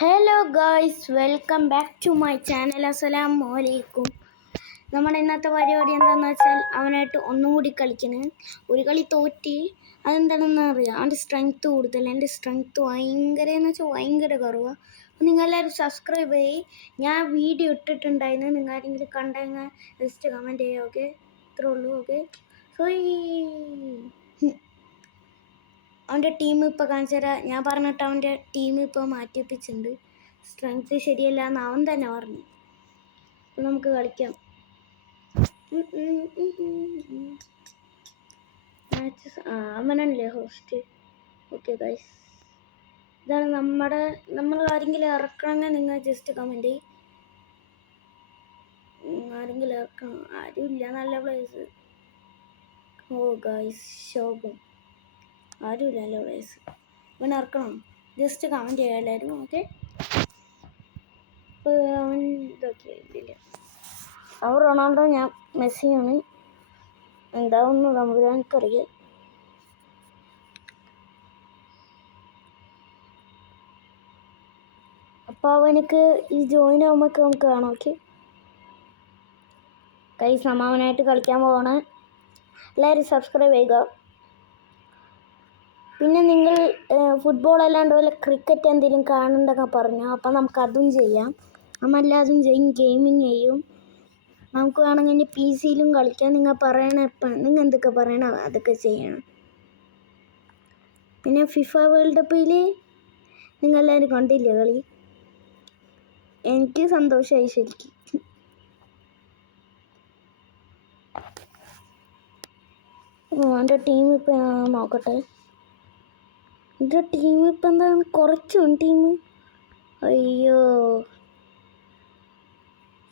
Hello guys, welcome back to my channel. അസ്സലാമു അലൈക്കും. നമ്മുടെ ഇന്നത്തെ പരിപാടി എന്താണെന്ന് വെച്ചാൽ അവനായിട്ട് ഒന്നും കൂടി കളിക്കണ്. ഒരു കളി തോറ്റി. അതെന്താണെന്ന് അറിയാം, അവൻ്റെ സ്ട്രെങ്ത്ത് കൂടുതൽ. എൻ്റെ സ്ട്രെങ്ത്ത് ഭയങ്കര എന്ന് വെച്ചാൽ ഭയങ്കര കുറവാണ്. അപ്പോൾ നിങ്ങളെല്ലാവരും സബ്സ്ക്രൈബ് ചെയ്യ്. ഞാൻ വീഡിയോ ഇട്ടിട്ടുണ്ടായിരുന്നു, നിങ്ങൾ ആരെങ്കിലും കണ്ടെങ്കിൽ ജസ്റ്റ് കമൻറ്റ് ചെയ്യുക. ഓക്കെ, ഇത്രേ ഉള്ളൂ. ഓക്കെ, സോ അവൻ്റെ ടീം ഇപ്പോൾ കാണിച്ചു തരാം. ഞാൻ പറഞ്ഞിട്ട് അവൻ്റെ ടീം ഇപ്പോൾ മാറ്റിപ്പിച്ചിട്ടുണ്ട്. സ്ട്രെങ്ത്ത് ശരിയല്ല എന്ന് അവൻ തന്നെ പറഞ്ഞു. അപ്പോൾ നമുക്ക് കളിക്കാം. മാച്ചസ് അവനല്ലേ ഹോസ്റ്റ്. ഓക്കെ ഗൈസ്, ഇതാണ് നമ്മൾ ആരെങ്കിലും ഇറക്കണമെങ്കിൽ നിങ്ങൾ ജസ്റ്റ് കമൻറ്റ് ചെയ്യും. ആരെങ്കിലും ഇറക്കണം. ആരുമില്ല നല്ല പ്ലേസ്. ഓ ഗൈസ്, ശോകം ആരുമില്ല നല്ല പ്ലേസ്. ഇവൻ ഇറക്കണം. ജസ്റ്റ് കമൻറ്റ് ചെയ്യാം എല്ലാവരും. ഓക്കെ, ഇപ്പോൾ അവൻ ഇതൊക്കെ ഇല്ല. അവൻ റൊണാൾഡോ, ഞാൻ മെസ്സിയാണ്. എന്താവുന്നു നമുക്കറിയാം. അപ്പോൾ അവനക്ക് ഈ ജോയിൻ ആകുമ്പോൾ നമുക്ക് കാണാം. ഓക്കെ ഗൈസ്, അവനായിട്ട് കളിക്കാൻ പോവാണ്. എല്ലാവരും സബ്സ്ക്രൈബ് ചെയ്യുക. പിന്നെ നിങ്ങൾ ഫുട്ബോൾ അല്ലാണ്ട് വല്ല ക്രിക്കറ്റ് എന്തെങ്കിലും കാണുന്നുണ്ടെങ്കിൽ പറഞ്ഞു. അപ്പം നമുക്ക് അതും ചെയ്യാം. നമ്മളെല്ലാതും ചെയ്യും, ഗെയിമിങ് ചെയ്യും. നമുക്ക് വേണമെങ്കിൽ പി സിയിലും കളിക്കാം. നിങ്ങൾ നിങ്ങൾ എന്തൊക്കെ പറയണം അതൊക്കെ ചെയ്യണം. പിന്നെ ഫിഫ വേൾഡ് കപ്പിൽ നിങ്ങളെല്ലാവരും കണ്ടില്ലേ കളി? എനിക്ക് സന്തോഷമായി ശരിക്കും. എൻ്റെ ടീം ഇപ്പം നോക്കട്ടെ. എൻ്റെ ടീം ഇപ്പം എന്താണ്, കുറച്ചും ടീം. അയ്യോ,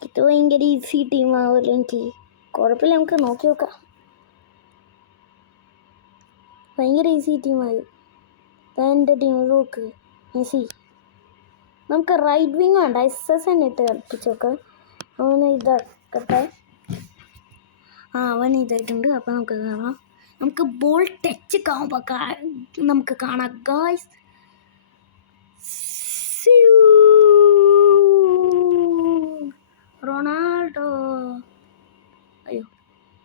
ഇത് ഭയങ്കര ഈസി ടീമാവുമല്ലോ എനിക്ക്. കുഴപ്പമില്ല, നമുക്ക് നോക്കി നോക്കാം. ഭയങ്കര ഈസി ടീമായി. എൻ്റെ ടീം നോക്ക്, മെസ്സി. നമുക്ക് റൈറ്റ് വിങ് വേണ്ട, SS തന്നെ ഇട്ട് കളിപ്പിച്ച് നോക്കാം. അവന് ഇതാക്കട്ടെ. അവൻ ഇതായിട്ടുണ്ട്. അപ്പോൾ നമുക്ക് കാണാം. നമുക്ക് ബോൾ ടച്ച് ആകുമ്പോൾ നമുക്ക് കാണാം ഗായ്സ്. റൊണാൾഡോ, അയ്യോ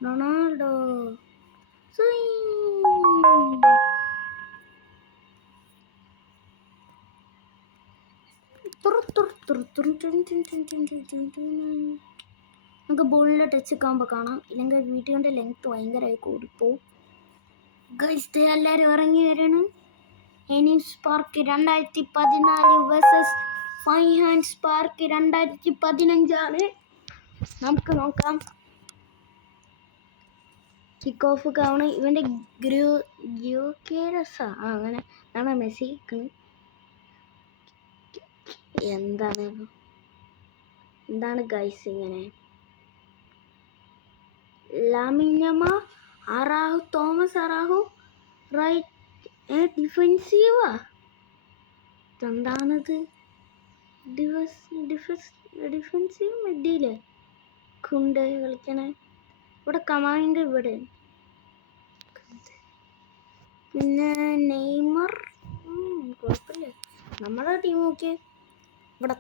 റൊണാൾഡോ. നമുക്ക് ബോളിൻ്റെ ടച്ച് ആകുമ്പോൾ കാണാം. ഇല്ലെങ്കിൽ വീഡിയോൻ്റെ ലെങ്ത്ത് ഭയങ്കരമായി കൂടിപ്പോവും. ഗൈസ്, എല്ലാവരും ഇറങ്ങി വരണം. എനിസ് പാർക്ക് 2014 വേഴ്സസ് ഫൈഹാൻസ് പാർക്ക് 2015. നമുക്ക് നോക്കാം. കിക്ക് ഓഫ് ആണ്. ഇവൻ്റെ ഗ്യൂക്കേരസ അങ്ങനെ ആണ്. മെസ്സി എന്താണ് ഗൈസ് ഇങ്ങനെ? Lamine Araujo, Thomas Araujo right ഡിഫെൻസീവാ. എന്താണത്? ഡിഫെൻസീവ് മിഡില് കൊണ്ട് കളിക്കണേ. ഇവിടെ കമാൻഡ് ഇവിടെ. പിന്നെ നെയ്മർ, കുഴപ്പമില്ല. നമ്മുടെ ടീം നോക്കിയേ, ഇവിടെ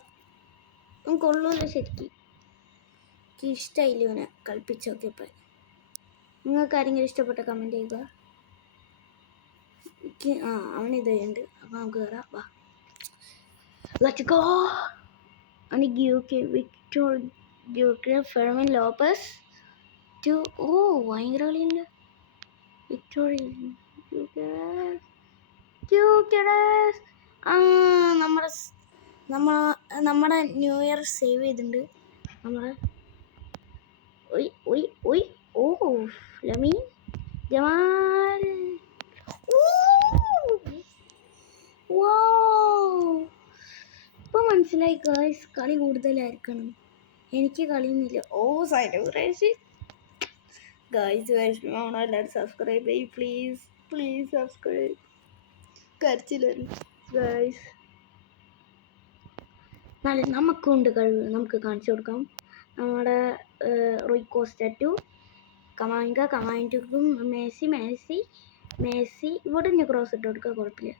കൊള്ളൂല്ലോ ശരിക്കും. എനിക്ക് ഇഷ്ടമായില്ല ഇവനെ കളിപ്പിച്ച് നോക്കിയപ്പോൾ. നിങ്ങൾക്ക് ആരെങ്കിലും ഇഷ്ടപ്പെട്ട കമൻറ്റ് ചെയ്യുക. അവനിതുണ്ട്. അപ്പോൾ നമുക്ക് കയറാം. വാ, let's go. Victor Fermin Lopez too. ഭയങ്കര കളിയുണ്ട്. നമ്മുടെ ന്യൂ ഇയർ സേവ് ചെയ്തിട്ടുണ്ട്. നമ്മുടെ ലമീൻ ജമാൽ. ഇപ്പം മനസ്സിലായി ഗായ്സ്, കളി കൂടുതലായിരിക്കണം. എനിക്ക് കളിയൊന്നുമില്ല. Celebration guys. എല്ലാവരും സബ്സ്ക്രൈബ് ചെയ്യും പ്ലീസ് സബ്സ്ക്രൈബ്. കരച്ചിലും ഗായ്സ്. എന്നാലും നമുക്കുണ്ട് കഴിവ്, നമുക്ക് കാണിച്ചു കൊടുക്കാം. നമ്മുടെ റോയ്ക്കോ സ്റ്റാറ്റു കമാൻഡും മെസ്സി ഇവിടെ ക്രോസ് ഇട്ട് കൊടുക്കുക. കുഴപ്പമില്ല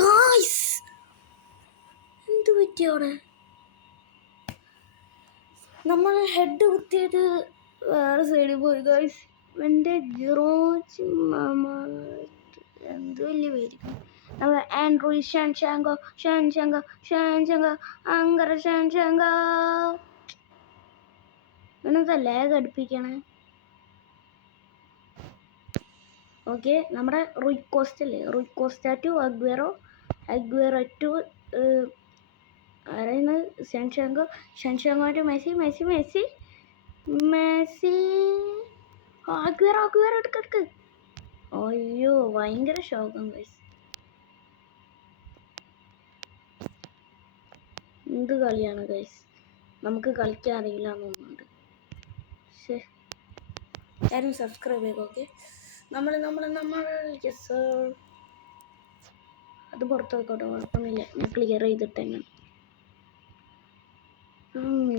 ഗായ്സ്. പറ്റിയോടെ നമ്മൾ ഹെഡ് കുത്തിയത് വേറെ സൈഡിൽ പോയി ഗൈസ്. എൻ്റെ ജിറോജ് എന്ത് വലിയ പേരിക്കും. നമ്മൾ ആൻഡ്രോയിഡ് ഷാൻഷാങ്കോ ഷാൻഷാങ്ക ഷാൻഷാങ്ക അങ്കര ഷാൻഷാങ്ക ഇങ്ങനത്തെ ലാഗ് അടുപ്പിക്കണേ. ഓക്കെ, നമ്മുടെ റൂയിക്കോസ്റ്റ് അല്ലേ, Rui Costa to Aguero, Aguero to ആരായിരുന്നു ഷാൻഷാങ്കോ, ഷാൻഷാങ്കോ to Messi, Messi Messi Messi Aguero, Aguero എടുക്ക്. അയ്യോ ഭയങ്കര ഷോകം ഗൈസ്. എന്ത് കളിയാണ് ഗൈസ്, നമുക്ക് കളിക്കാൻ അറിയില്ല എന്നുണ്ട്. ശേ, എല്ലാവരും സബ്സ്ക്രൈബ് ചെയ്തു. ഓക്കെ, നമ്മൾ യെസ് അത് പുറത്ത് പോയിക്കോട്ടെ, കുഴപ്പമൊന്നുമില്ല. ഞാൻ ക്ലിയർ ചെയ്തിട്ട്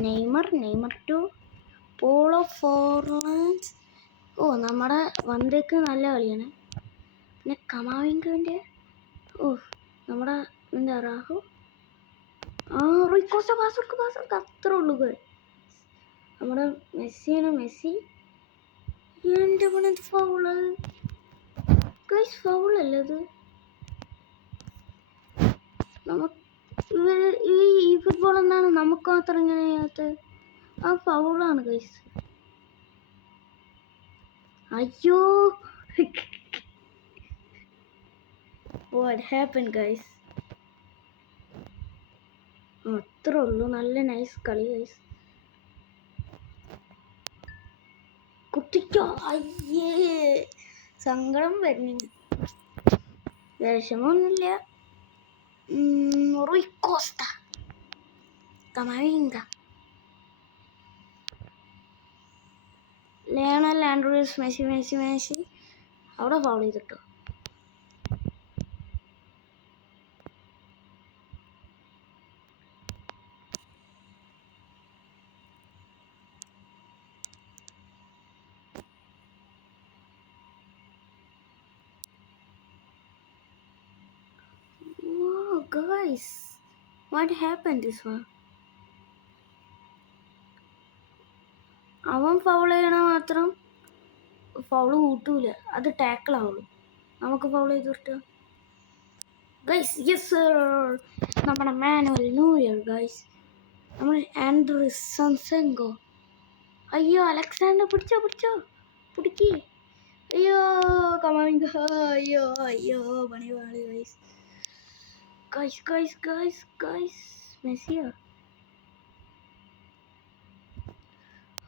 നെയ്മർ ടു പോളോ ഫോർലാൻഡ്. ഓ, നമ്മുടെ വന്തേക്ക് നല്ല കളിയാണ്. പിന്നെ കമാവിങ്കൻ്റെ നമ്മുടെ എന്താ റാഹു റൂയിക്കോസ്റ്റ പാസ് അത്രേ ഉള്ളൂ. നമ്മുടെ മെസ്സിയാണ്, മെസ്സി എൻ്റെ പണത് ഫൗള് ഗൈസ്, ഫൗളല്ലേ അത്. ഈ ഫുട്ബോൾ എന്താണ് നമുക്ക് മാത്രം ഇങ്ങനെ ചെയ്യാത്തത്? ആ ഫൗളാണ് ഗൈസ്. അയ്യോ വാട്ട് ഹാപ്പൻ ഗൈസ്. അത്രേ ഉള്ളൂ, നല്ല നൈസ് കളി ഗൈസ്. കുത്തിക്കോ. അയ്യേ സങ്കടം വരുന്നു, വിഷമമൊന്നുമില്ല. Rui Costa Camavinga Lionel Andres Messi Messi Messi അവിടെ ഫൗൾ ചെയ്തിട്ടോ. Guys, what happened this one? അവൻ ഫൗൾ ചെയ്യണ മാത്രം ഫൗള് കൂട്ടൂല, അത് ടാക്കിൾ ആവുള്ളൂ. നമുക്ക് ഫൗൾ ചെയ്ത് കിട്ടുക ഗൈസ്. യെസ് നമ്മുടെ മാനുവൽ ന്യൂയർ ഗൈസ്, നമ്മൾ ആൻഡ്രൂസ് സൺസെങ്കോ. അയ്യോ അലക്സാണ്ടർ പിടിക്കി. അയ്യോ കമാവിങ്ക. അയ്യോ പണി ഗൈസ്. ഗൈസ് മെസ്സിയോ.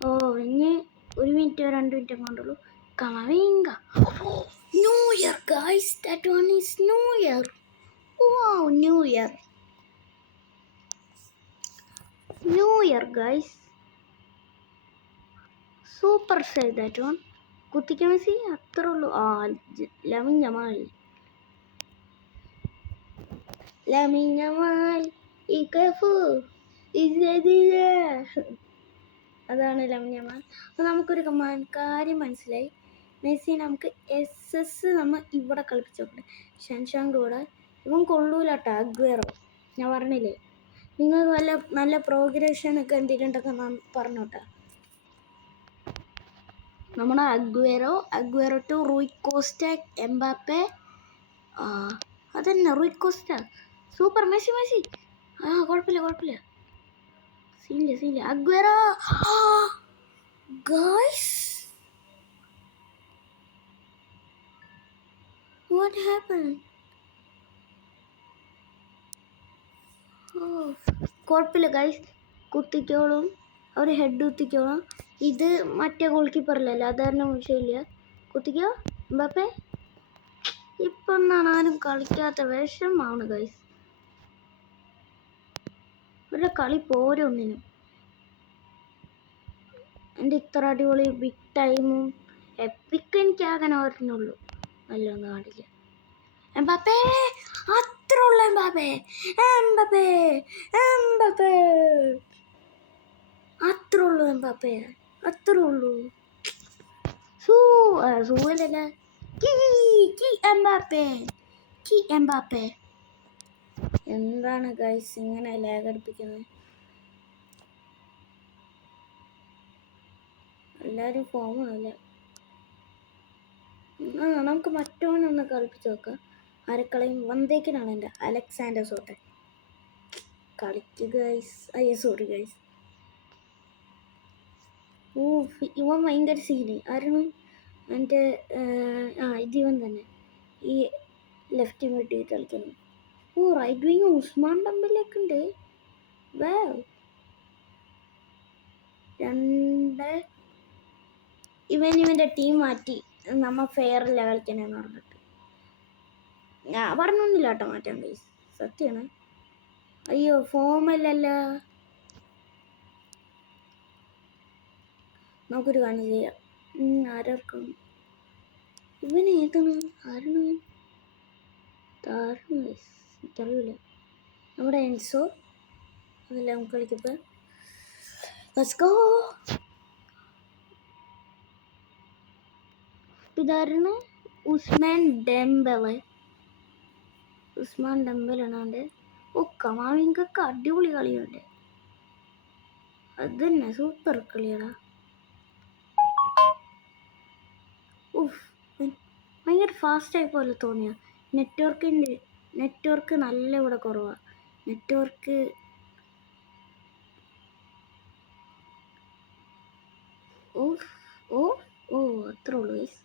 ഓ ഇനി 1 മിനിറ്റ് 2 മിനിറ്റ് കൊണ്ടുള്ളൂ. Camavinga. New year guys, that one is new year. Wow, new year guys, super save that one. കുത്തിക്ക മെസ്സി, അത്രേ ഉള്ളൂ. ലമിൻ ജമാൽ അതാണ് ലമിൻ ജമാൽ. അപ്പോൾ നമുക്കൊരു കാര്യം മനസ്സിലായി, മെസ്സി നമുക്ക് SS നമ്മൾ ഇവിടെ കളിപ്പിച്ചോട്ടെ. ഷാൻഷാങ്ക് കൂടെ ഇവൻ കൊള്ളൂല കേട്ടോ. അഗ്വേറോ ഞാൻ പറഞ്ഞില്ലേ, നിങ്ങൾ നല്ല പ്രോഗ്രഷൻ ഒക്കെ എന്തെങ്കിലുണ്ടൊക്കെ പറഞ്ഞോട്ടെ. നമ്മുടെ അഗ്വേറോ ടു റൂയിക്കോസ്റ്റ എംബാപ്പെ. അതന്നെ റൂയിക്കോസ്റ്റ സൂപ്പർ. മെസ്സി കുഴപ്പമില്ല. സീനില്ല. Aguero guys, what happen? കുഴപ്പമില്ല ഗൈസ്, കുത്തിക്കോളും, അവർ ഹെഡ് കുത്തിക്കോളും. ഇത് മറ്റേ ഗോൾ കീപ്പറിലല്ല, അതാരണം വിഷയമില്ല. കുത്തിക്കോ എംബാപ്പെ. ഇപ്പം എന്നാണ് ആരും കളിക്കാത്ത, വിഷമാണ് ഗൈസ്. ഒരു കളി പോരൊന്നിനും. എൻ്റെ ഇത്ര അടിപൊളി ബിഗ് ടൈമും എപ്പിക്ക് എനിക്ക് ആകാൻ ഓർമ്മയുള്ളൂ, നല്ലൊന്നും കാണില്ല. എംബാപ്പെ അത്ര ഉള്ളു. എംബാപ്പെ അത്ര ഉള്ളൂ. സൂവല്ല. എംബാപ്പെ എന്താണ് ഗൈസ് ഇങ്ങനെ ലാഗ് അടിപ്പിക്കുന്നത്? എല്ലാവരും ഫോമാണല്ലേ. നമുക്ക് മറ്റവനൊന്ന് കളിപ്പിച്ച് നോക്കാം. ആരെക്കളയും വന്നേക്കിനാണ് എൻ്റെ അലക്സാണ്ടർ സോട്ടെ. കളിക്ക് ഗൈസ്. അയ്യോ സോറി ഗൈസ്. ഇവൻ ഭയങ്കര സീന്. ആരാണ് എൻ്റെ ഇത് ഇവൻ തന്നെ. ഈ ലെഫ്റ്റ് മിഡ് കളിക്കുന്നു. റൈറ്റ് വിങ് ഉസ്മാൻ ഡെമ്പേലൊക്കെ ഉണ്ട്. ഇവൻ്റെ ടീം മാറ്റി. നമ്മ ഫെയറില്ല കളിക്കണെന്ന് പറഞ്ഞിട്ട് ഞാൻ പറഞ്ഞൊന്നുമില്ല കേട്ടോ മാറ്റാൻ ഗൈസ്. സത്യമാണ്. അയ്യോ ഫോമല്ലല്ലോ. നമുക്കൊരു കാര്യം ചെയ്യാം. ആരർക്കും ഇവൻ ഏതാണ്? ആരാണ്? എനിക്കറിയില്ല. നമ്മുടെ എൻസോ അതല്ല നമുക്ക് കളിക്കപ്പോൾ. Let's go. ഇതായിരുന്നു ഉസ്മാൻ ഡെമ്പലെ. ഉസ്മാൻ ഡെമ്പലാണ് അവൻ്റെ. കമാവിങ്കൊക്കെ അടിപൊളി കളിയുണ്ട്. അത് തന്നെ സൂപ്പർ കളിയാടാ. ഭയങ്കര ഫാസ്റ്റായി പോലെ തോന്നിയ. നെറ്റ്വർക്ക് നല്ല ഇവിടെ കുറവാണ്. നെറ്റ്വർക്ക് അത്രേ ഉള്ളൂ ഗൈസ്.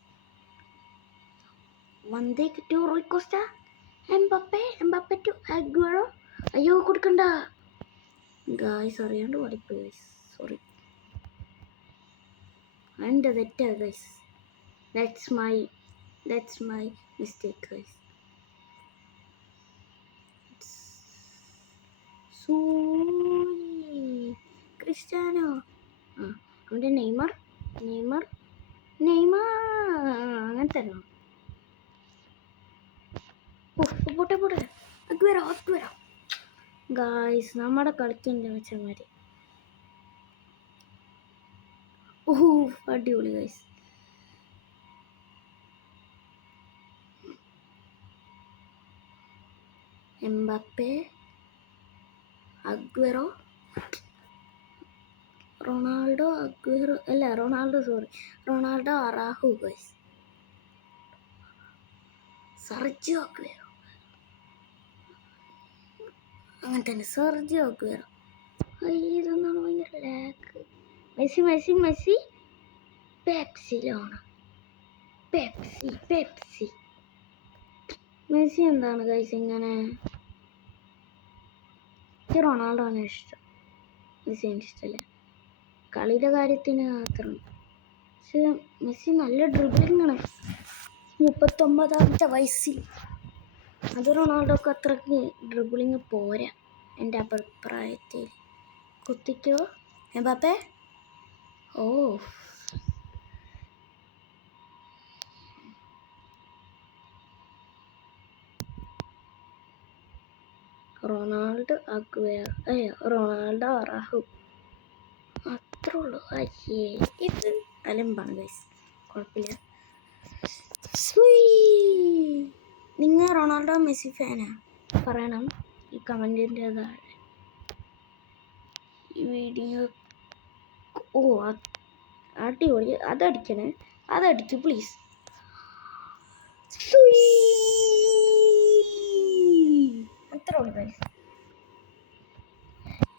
വന്നേക്ക് to Rui Costa, Mbappe to Aguero. അയ്യോ കൊടുക്കണ്ട ഗൈസ്, അറിയാണ്ട് പഠിപ്പോയി ഗൈസ്. സോറി, എൻ്റെ തെറ്റാ guys. That's my mistake guys. Cristiano അവൻ്റെ നെയ്മർ അങ്ങനെ തന്നെ. പോട്ടെ അഗ്വേറോ ഗായ്സ്. നമ്മുടെ കളിക്കില്ല വെച്ചമാര്. അടിപൊളി guys. Mbappe, Aguero, Ronaldo Araujo guys. Sergio Aguero അങ്ങനെ തന്നെ. Sergio Aguero. ഇതൊന്നാണ് ഭയങ്കര ലാഗ്. മെസ്സി പെപ്സിലാണ്. പെപ്സി മെസ്സി എന്താണ് ഗൈസ് ഇങ്ങനെ? എനിക്ക് റൊണാൾഡോ ആണ് ഇഷ്ടം. മെസ്സി എനിക്ക് ഇഷ്ടമല്ല. കളിയുടെ കാര്യത്തിന് മാത്രം. പക്ഷെ മെസ്സി നല്ല ഡ്രിബിളിംഗ് ആണ് 39ാമത്തെ വയസ്സിൽ. അത് റൊണാൾഡോക്ക് അത്രയ്ക്ക് ഡ്രിബിളിങ് പോരാ എൻ്റെ അഭിപ്രായത്തിൽ. കുത്തിക്കോ എംബാപ്പെ. റൊണാൾഡോ അറാഹു അത്രേ ഉള്ളൂ. അയ്യേ ഇത് അലമ്പാണ് ഗൈസ്. കുഴപ്പമില്ല. നിങ്ങൾ റൊണാൾഡോ മെസ്സി ഫാനാ? പറയണം ഈ കമൻറ്റിൻ്റെ താഴെ. ഈ വീഡിയോ അടിപൊളി. അതടിക്ക് പ്ലീസ്. അത്രേ ഉള്ളൂ ഗൈസ്.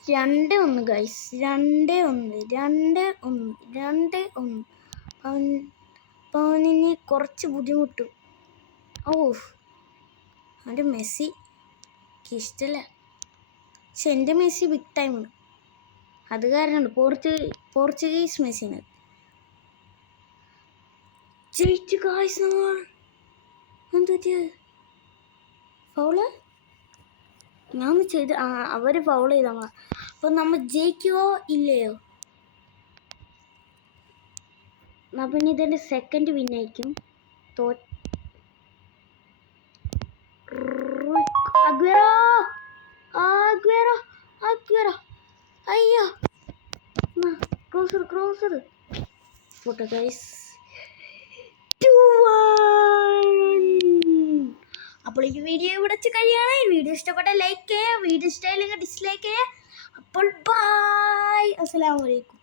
2-1 ഗൈസ്. 2-1 പവനിന് കുറച്ച് ബുദ്ധിമുട്ടും. അവൻ്റെ മെസ്സി ഇഷ്ടമല്ല. പക്ഷെ എൻ്റെ മെസ്സി ബിഗ് ടൈമാണ്. അത് കാരണമാണ് പോർച്ചുഗീസ് മെസ്സിന് ജയിച്ചു ഗൈസ്. നമ്മൾ എന്താ ഫൗള് ഞാൻ ചെയ്ത് അവർ ഫൗൾ ചെയ്ത നമ്മൾ. അപ്പം നമ്മൾ ജയിക്കുവോ ഇല്ലയോ? എന്നാൽ പിന്നെ ഇതിൻ്റെ സെക്കൻഡ് വിന്നായിരിക്കും. അഗ്വേറോ അയ്യോ ക്രോസർ പോട്ടെ ഗൈസ്. 2-1 അപ്പോൾ ഈ വീഡിയോ ഇവിടെ വെച്ച് കഴിയാണ്. ഈ വീഡിയോ ഇഷ്ടപ്പെട്ട ലൈക്ക് ചെയ്യുക, വീഡിയോ ഇഷ്ടമായില്ലെങ്കിൽ ഡിസ്ലൈക്ക് ചെയ്യുക. അപ്പോൾ ബൈ, അസ്സലാമു അലൈക്കും.